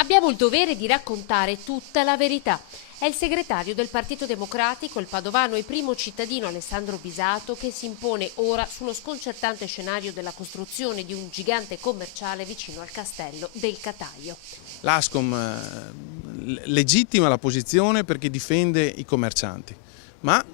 Abbiamo il dovere di raccontare tutta la verità. È il segretario del Partito Democratico, il padovano e primo cittadino Alessandro Bisato, che si impone ora sullo sconcertante scenario della costruzione di un gigante commerciale vicino al castello del Cataio. L'Ascom legittima la posizione perché difende i commercianti, ma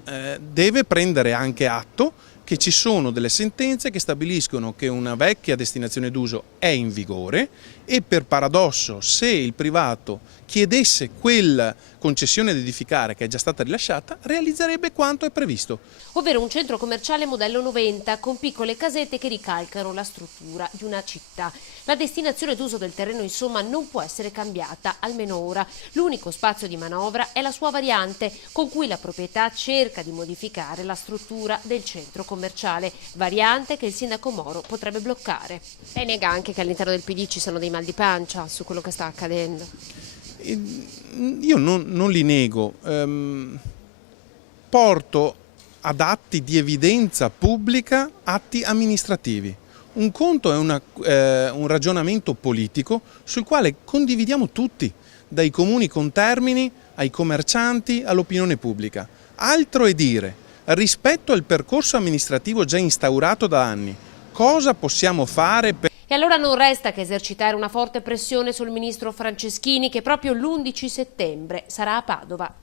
deve prendere anche atto che ci sono delle sentenze che stabiliscono che una vecchia destinazione d'uso è in vigore e, per paradosso, se il privato chiedesse quella concessione ad edificare che è già stata rilasciata, realizzerebbe quanto è previsto. Ovvero un centro commerciale modello 90 con piccole casette che ricalcano la struttura di una città. La destinazione d'uso del terreno, insomma, non può essere cambiata, almeno ora. L'unico spazio di manovra è la sua variante, con cui la proprietà cerca di modificare la struttura del centro commerciale, variante che il sindaco Moro potrebbe bloccare. Lei nega anche che all'interno del PD ci sono dei mal di pancia su quello che sta accadendo. Io non li nego, porto ad atti di evidenza pubblica atti amministrativi. Un conto è un ragionamento politico sul quale condividiamo tutti, dai comuni contermini ai commercianti all'opinione pubblica. Altro è dire, rispetto al percorso amministrativo già instaurato da anni, cosa possiamo fare per... E allora non resta che esercitare una forte pressione sul ministro Franceschini, che proprio l'11 settembre sarà a Padova.